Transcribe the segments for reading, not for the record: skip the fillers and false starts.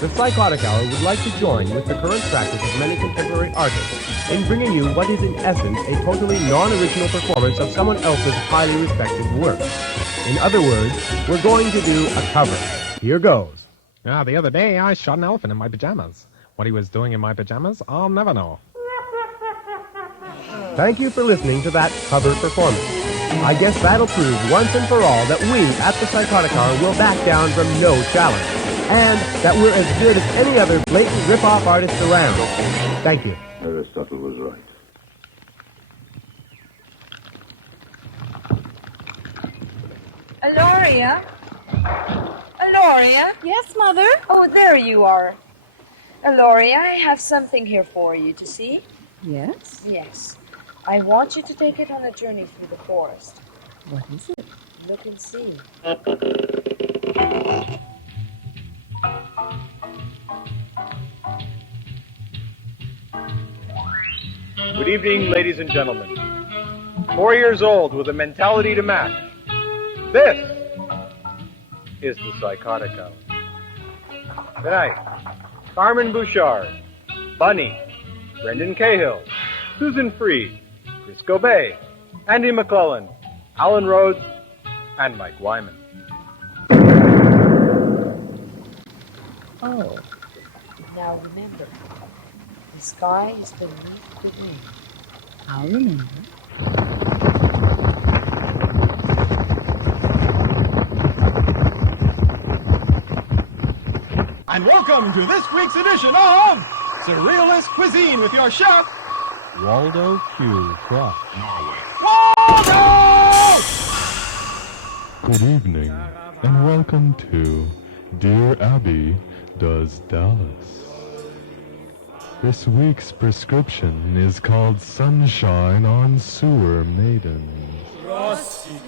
The Psychotic Hour would like to join with the current practice of many contemporary artists in bringing you what is in essence a totally non-original performance of someone else's highly respected work. In other words, we're going to do a cover. Here goes. The other day I shot an elephant in my pajamas. What he was doing in my pajamas, I'll never know. Thank you for listening to that cover performance. I guess that'll prove once and for all that we at the Psychotic Hour will back down from no challenge, and that we're as good as any other blatant rip-off artist around. Thank you. Aristotle was right. Aloria? Aloria? Yes, Mother? Oh, there you are. Aloria, I have something here for you to see. Yes? Yes. I want you to take it on a journey through the forest. What is it? Look and see. Good evening, ladies and gentlemen. 4 years old with a mentality to match. This is the Psychotic Hour. Tonight, Carmen Bouchard, Bunny, Brendan Cahill, Susan Freed, Chris Gobet, Andy McClellan, Alan Rhodes, and Mike Wyman. Oh. Now remember, the sky is beneath the rain. I'll remember. And welcome to this week's edition of Surrealist Cuisine with your chef, Waldo Q. Crop. Waldo! Good evening, and welcome to Dear Abby Does Dallas. This week's prescription is called Sunshine on Sewer Maidens.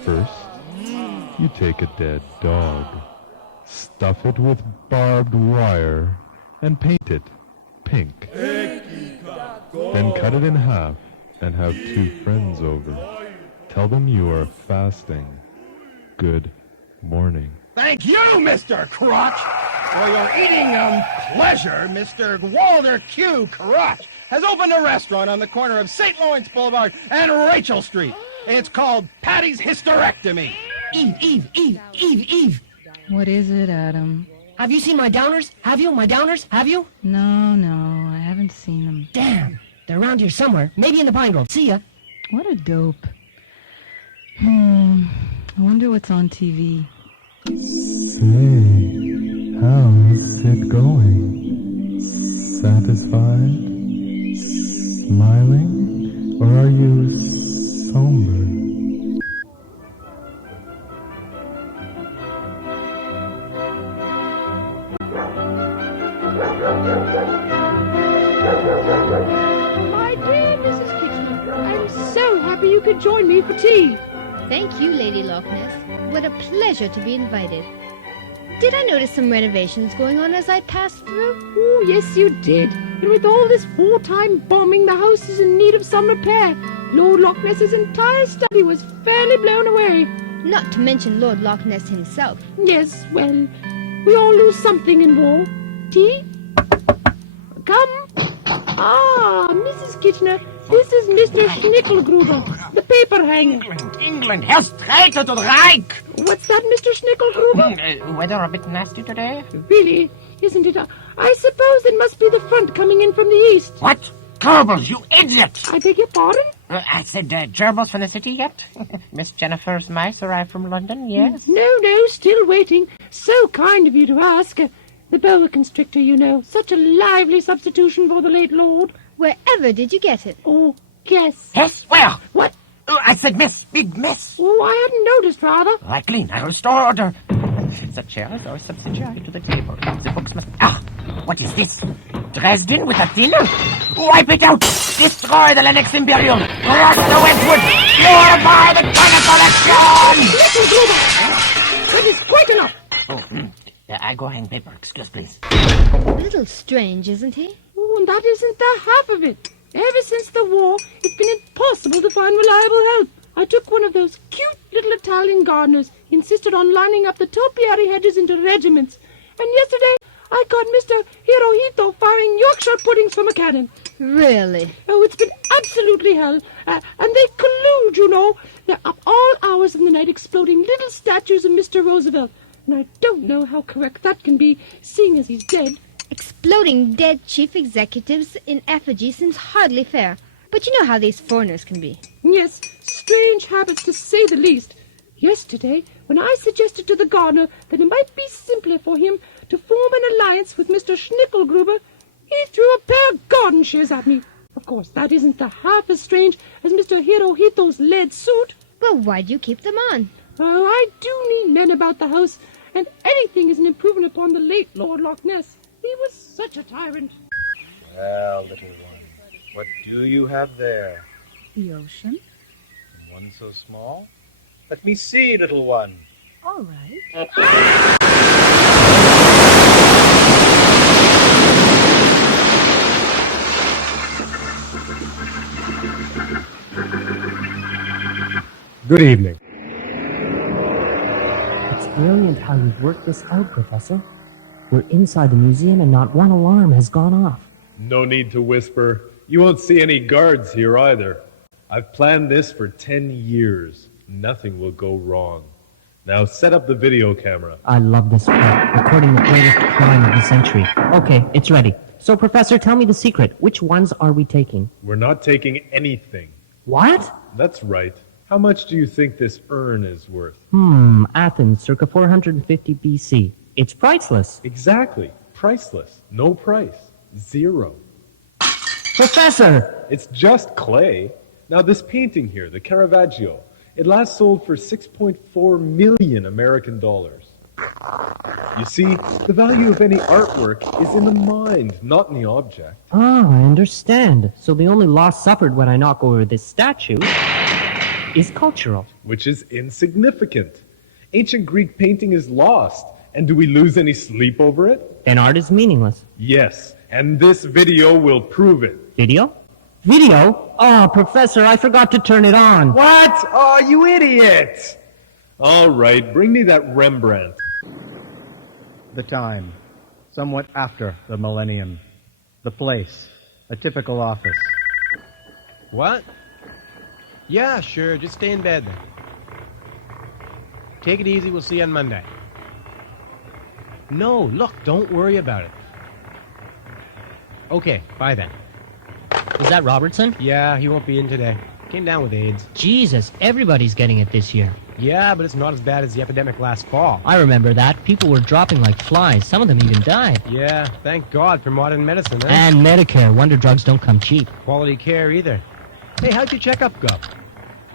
First, you take a dead dog, stuff it with barbed wire, and paint it pink. Then cut it in half and have 2 friends over. Tell them you are fasting. Good morning. Thank you, Mr. Crotch, for your eating pleasure. Mr. Walter Q. Crotch has opened a restaurant on the corner of St. Lawrence Boulevard and Rachel Street. It's called Patty's Hysterectomy. Eve. What is it, Adam? Have you seen my downers? Have you? My downers? Have you? No, I haven't seen them. Damn. They're around here somewhere. Maybe in the Pine Grove. See ya. What a dope. I wonder what's on TV. Hey, how's it going? Satisfied? Smiling? Or are you somber? My dear Mrs. Kitchener, I'm so happy you could join me for tea. Thank you, Lady Loch Ness. What a pleasure to be invited. Did I notice some renovations going on as I passed through? Oh, yes, you did. And with all this wartime bombing, the house is in need of some repair. Lord Loch Ness's entire study was fairly blown away. Not to mention Lord Loch Ness himself. Yes, well, we all lose something in war. Tea? Come. Ah, Mrs. Kitchener, this is Mr. Schnickelgruber, the paper hanger. England, Herr Streiter to the Reich! What's that, Mr. Schnickelgruber? Weather a bit nasty today? Really, isn't it? I suppose it must be the front coming in from the east. What? Gerbils, you idiot! I beg your pardon? I said gerbils from the city yet? Miss Jennifer's mice arrived from London, yes? No, still waiting. So kind of you to ask. The boa constrictor, you know. Such a lively substitution for the late lord. Wherever did you get it? Oh, guess. Yes, where? What? Oh, I said miss, big miss. Oh, I hadn't noticed, rather. Right, clean, I restore order. The chairs are subsidiary to the table. The books must... Ah, what is this? Dresden with a tin? Wipe it out! Destroy the Lennox Imperium! Crush the Westwood! Glorify the China collection! That is quite enough. Oh, I go hang paper. Excuse, please. A little strange, isn't he? Oh, and that isn't the half of it. Ever since the war, it's been impossible to find reliable help. I took one of those cute little Italian gardeners, insisted on lining up the topiary hedges into regiments, and yesterday I got Mr. Hirohito firing Yorkshire puddings from a cannon. Really? Oh, it's been absolutely hell. And they collude, you know. They're up all hours of the night exploding little statues of Mr. Roosevelt. And I don't know how correct that can be, seeing as he's dead. Exploding dead chief executives in effigy seems hardly fair. But you know how these foreigners can be. Yes, strange habits to say the least. Yesterday, when I suggested to the gardener that it might be simpler for him to form an alliance with Mr. Schnickelgruber, he threw a pair of garden shears at me. Of course, that isn't the half as strange as Mr. Hirohito's lead suit. Well, why do you keep them on? Oh, I do need men about the house, and anything is an improvement upon the late Lord Loch Ness. He was such a tyrant. Well, little one, what do you have there? The ocean? And one so small? Let me see, little one. All right. Good evening. It's brilliant how you've worked this out, Professor. We're inside the museum and not one alarm has gone off. No need to whisper. You won't see any guards here either. I've planned this for 10 years. Nothing will go wrong. Now set up the video camera. I love this part, recording the greatest crime of the century. Okay, it's ready. So, Professor, tell me the secret. Which ones are we taking? We're not taking anything. What? That's right. How much do you think this urn is worth? Athens, circa 450 BC. It's priceless. Exactly. Priceless. No price. Zero. Professor! It's just clay. Now this painting here, the Caravaggio, it last sold for 6.4 million American dollars. You see, the value of any artwork is in the mind, not in the object. Ah, I understand. So the only loss suffered when I knock over this statue is cultural. Which is insignificant. Ancient Greek painting is lost. And do we lose any sleep over it? Then art is meaningless. Yes, and this video will prove it. Video? Video? Oh, Professor, I forgot to turn it on. What? Oh, you idiot! All right, bring me that Rembrandt. The time, somewhat after the millennium. The place, a typical office. What? Yeah, sure. Just stay in bed then. Take it easy. We'll see you on Monday. No, look, don't worry about it. Okay, bye then. Is that Robertson? Yeah, he won't be in today. Came down with AIDS. Jesus, everybody's getting it this year. Yeah, but it's not as bad as the epidemic last fall. I remember that. People were dropping like flies. Some of them even died. Yeah, thank God for modern medicine, huh? And Medicare. Wonder drugs don't come cheap. Quality care either. Hey, how'd your checkup go?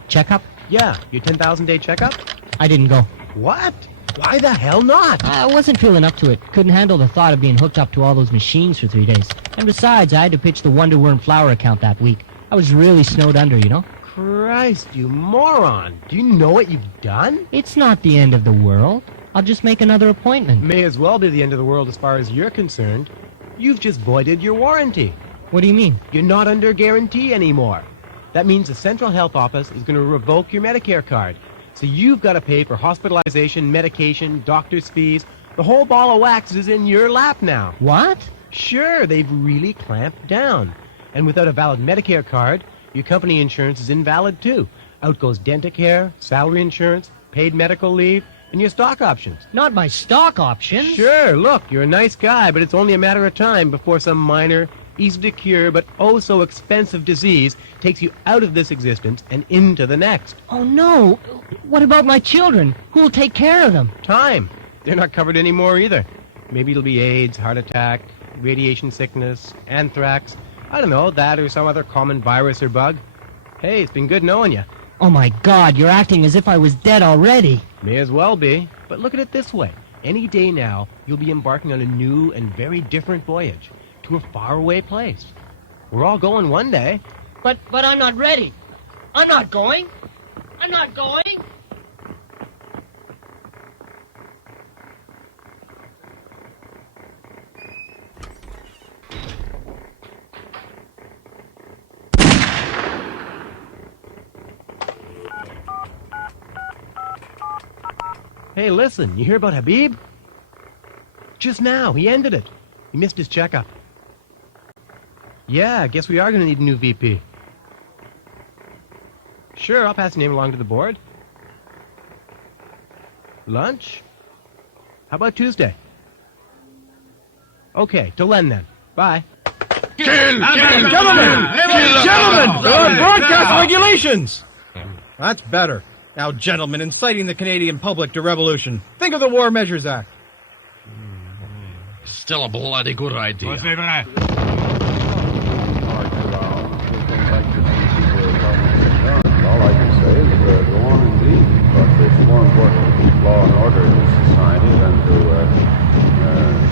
Checkup? Yeah, your 10,000-day checkup? I didn't go. What? Why the hell not? I wasn't feeling up to it. Couldn't handle the thought of being hooked up to all those machines for 3 days. And besides, I had to pitch the Wonder Worm flower account that week. I was really snowed under, you know? Christ, you moron. Do you know what you've done? It's not the end of the world. I'll just make another appointment. May as well be the end of the world as far as you're concerned. You've just voided your warranty. What do you mean? You're not under guarantee anymore. That means the Central Health Office is going to revoke your Medicare card. So you've got to pay for hospitalization, medication, doctor's fees. The whole ball of wax is in your lap now. What? Sure, they've really clamped down. And without a valid Medicare card, your company insurance is invalid too. Out goes Dentacare, salary insurance, paid medical leave, and your stock options. Not my stock options. Sure, look, you're a nice guy, but it's only a matter of time before some minor, easy-to-cure, but oh-so-expensive disease takes you out of this existence and into the next. Oh, no. What about my children? Who'll take care of them? Time. They're not covered anymore either. Maybe it'll be AIDS, heart attack, radiation sickness, anthrax. I don't know, that or some other common virus or bug. Hey, it's been good knowing you. Oh, my God, you're acting as if I was dead already. May as well be. But look at it this way. Any day now, you'll be embarking on a new and very different voyage to a faraway place. We're all going one day. But I'm not ready. I'm not going. I'm not going. Hey, listen, you hear about Habib? Just now. He ended it. He missed his checkup. Yeah, I guess we are going to need a new VP. Sure, I'll pass the name along to the board. Lunch? How about Tuesday? Okay, till then. Bye. Gentlemen! There are broadcast regulations! That's better. Now, gentlemen, inciting the Canadian public to revolution. Think of the War Measures Act. Still a bloody good idea. All I can say is go on and lead. But it's more important to keep law and order in this society than to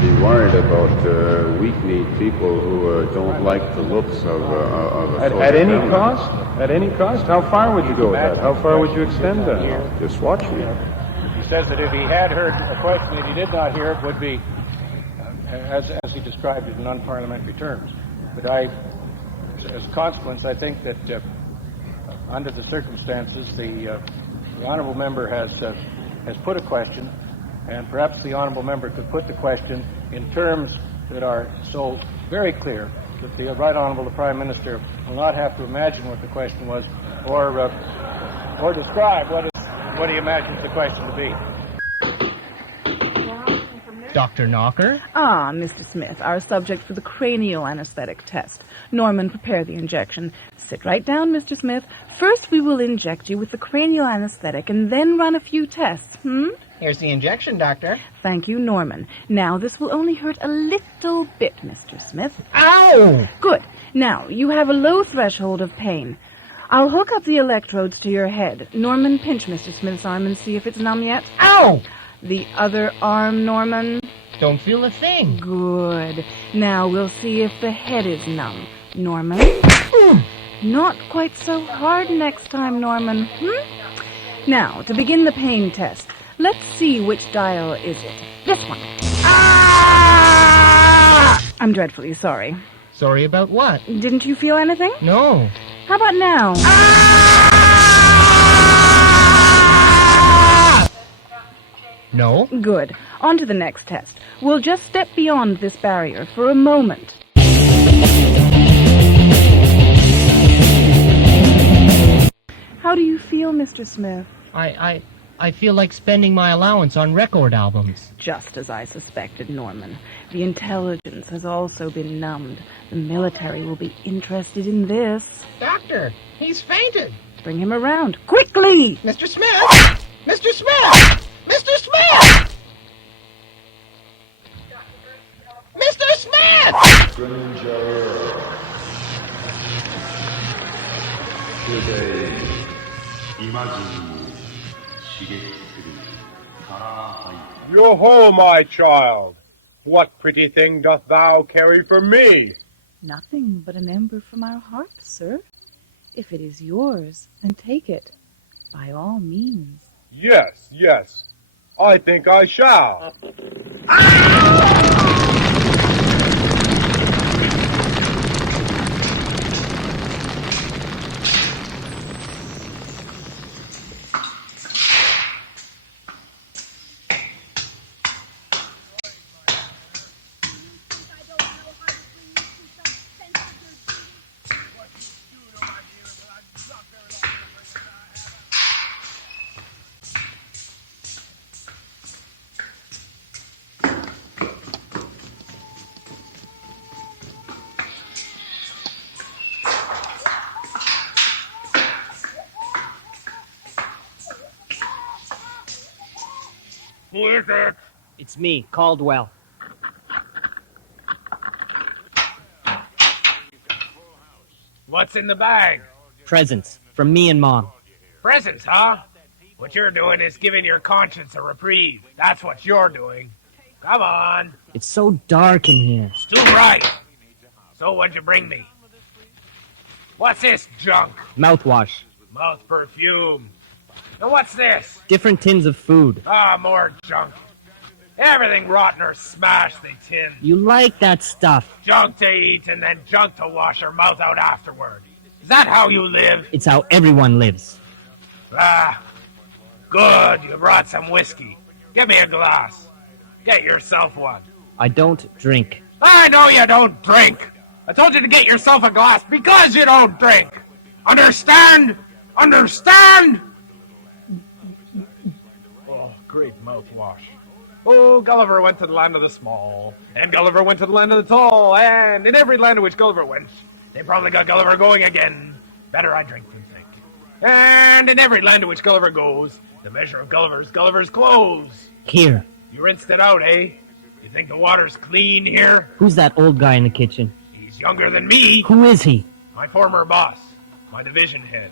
be worried about weak-kneed people who don't like the looks of a At any cost? At any cost? How far would you go with that? How far would you extend that? Just watch me. He says that if he had heard a question that he did not hear, it would be, as he described it, in unparliamentary terms. But as a consequence, I think that under the circumstances, the honourable member has put a question, and perhaps the honourable member could put the question in terms that are so very clear that the Right Honourable the Prime Minister will not have to imagine what the question was, or describe what he imagines the question to be. Dr. Knocker? Ah, Mr. Smith, our subject for the cranial anesthetic test. Norman, prepare the injection. Sit right down, Mr. Smith. First, we will inject you with the cranial anesthetic and then run a few tests, Here's the injection, Doctor. Thank you, Norman. Now, this will only hurt a little bit, Mr. Smith. Ow! Good. Now, you have a low threshold of pain. I'll hook up the electrodes to your head. Norman, pinch Mr. Smith's arm and see if it's numb yet. Ow! The other arm, Norman. Don't feel a thing. Good. Now we'll see if the head is numb. Norman? Not quite so hard next time, Norman. Now, to begin the pain test, let's see which dial is it. This one. Ah! I'm dreadfully sorry. Sorry about what? Didn't you feel anything? No. How about now? No. Good. On to the next test. We'll just step beyond this barrier for a moment. How do you feel, Mr. Smith? I feel like spending my allowance on record albums. Just as I suspected, Norman. The intelligence has also been numbed. The military will be interested in this. Doctor, he's fainted. Bring him around. Quickly! Mr. Smith! Mr. Smith! Mr. Smith! Mr. Smith! Yo-ho, my child! What pretty thing doth thou carry for me? Nothing but an ember from our heart, sir. If it is yours, then take it. By all means. Yes, yes. I think I shall. Who is it? It's me, Caldwell. What's in the bag? Presents from me and Mom. Presents, huh? What you're doing is giving your conscience a reprieve. That's what you're doing. Come on. It's so dark in here. It's too bright. So what'd you bring me? What's this junk? Mouthwash. Mouth perfume. And what's this? Different tins of food. Ah, more junk. Everything rotten or smashed, they tin. You like that stuff. Junk to eat and then junk to wash your mouth out afterward. Is that how you live? It's how everyone lives. Ah, good. You brought some whiskey. Get me a glass. Get yourself one. I don't drink. I know you don't drink. I told you to get yourself a glass because you don't drink. Understand? Understand? Oh, great mouthwash. Oh, Gulliver went to the land of the small, and Gulliver went to the land of the tall, and in every land in which Gulliver went, they probably got Gulliver going again. Better I drink than think. And in every land in which Gulliver goes, the measure of Gulliver's clothes. Here. You rinsed it out, eh? You think the water's clean here? Who's that old guy in the kitchen? He's younger than me. Who is he? My former boss. My division head.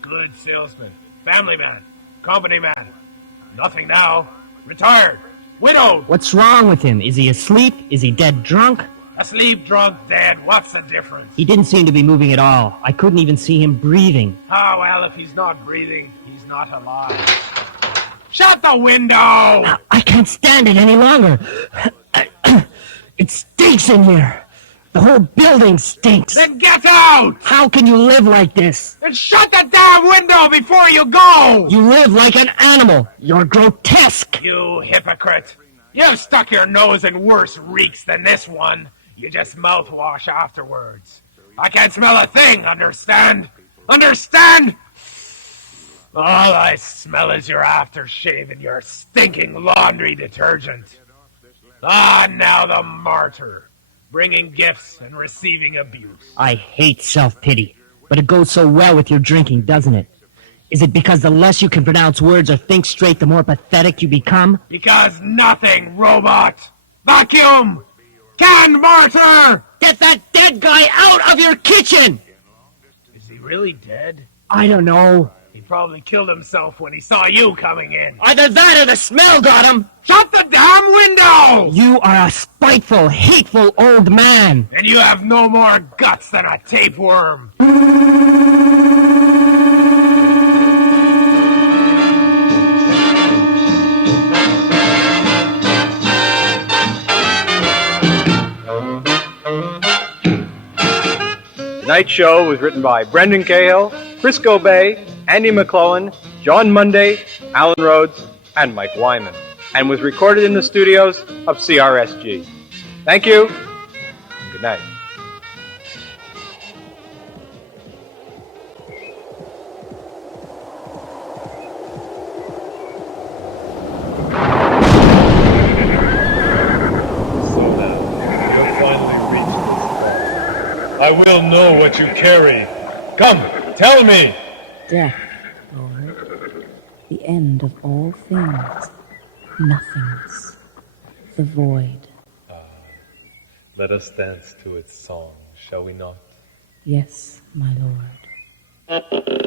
Good salesman. Family man. Company man. Nothing now. Retired. Widowed. What's wrong with him? Is he asleep? Is he dead drunk? Asleep, drunk, dead. What's the difference? He didn't seem to be moving at all. I couldn't even see him breathing. Ah, well, if he's not breathing, he's not alive. Shut the window! I can't stand it any longer. It stinks in here. The whole building stinks. Then get out! How can you live like this? Then shut the damn window before you go! You live like an animal. You're grotesque. You hypocrite. You've stuck your nose in worse reeks than this one. You just mouthwash afterwards. I can't smell a thing, understand? Understand? All I smell is your aftershave and your stinking laundry detergent. Ah, now the martyr, bringing gifts and receiving abuse. I hate self-pity, but it goes so well with your drinking, doesn't it? Is it because the less you can pronounce words or think straight, the more pathetic you become? Because nothing, robot! Vacuum! Canned martyr! Get that dead guy out of your kitchen! Is he really dead? I don't know. He probably killed himself when he saw you coming in. Either that or the smell got him! Shut the damn window! You are a spiteful, hateful old man! And you have no more guts than a tapeworm! Tonight's show was written by Brendan Cahill, Frisco Bay, Andy McClellan, John Monday, Alan Rhodes, and Mike Wyman, and was recorded in the studios of CRSG. Thank you, and good night. So now, you have finally reached this point. I will know what you carry. Come, tell me! Death, Lord. The end of all things. Nothingness. The void. Let us dance to its song, shall we not? Yes, my lord.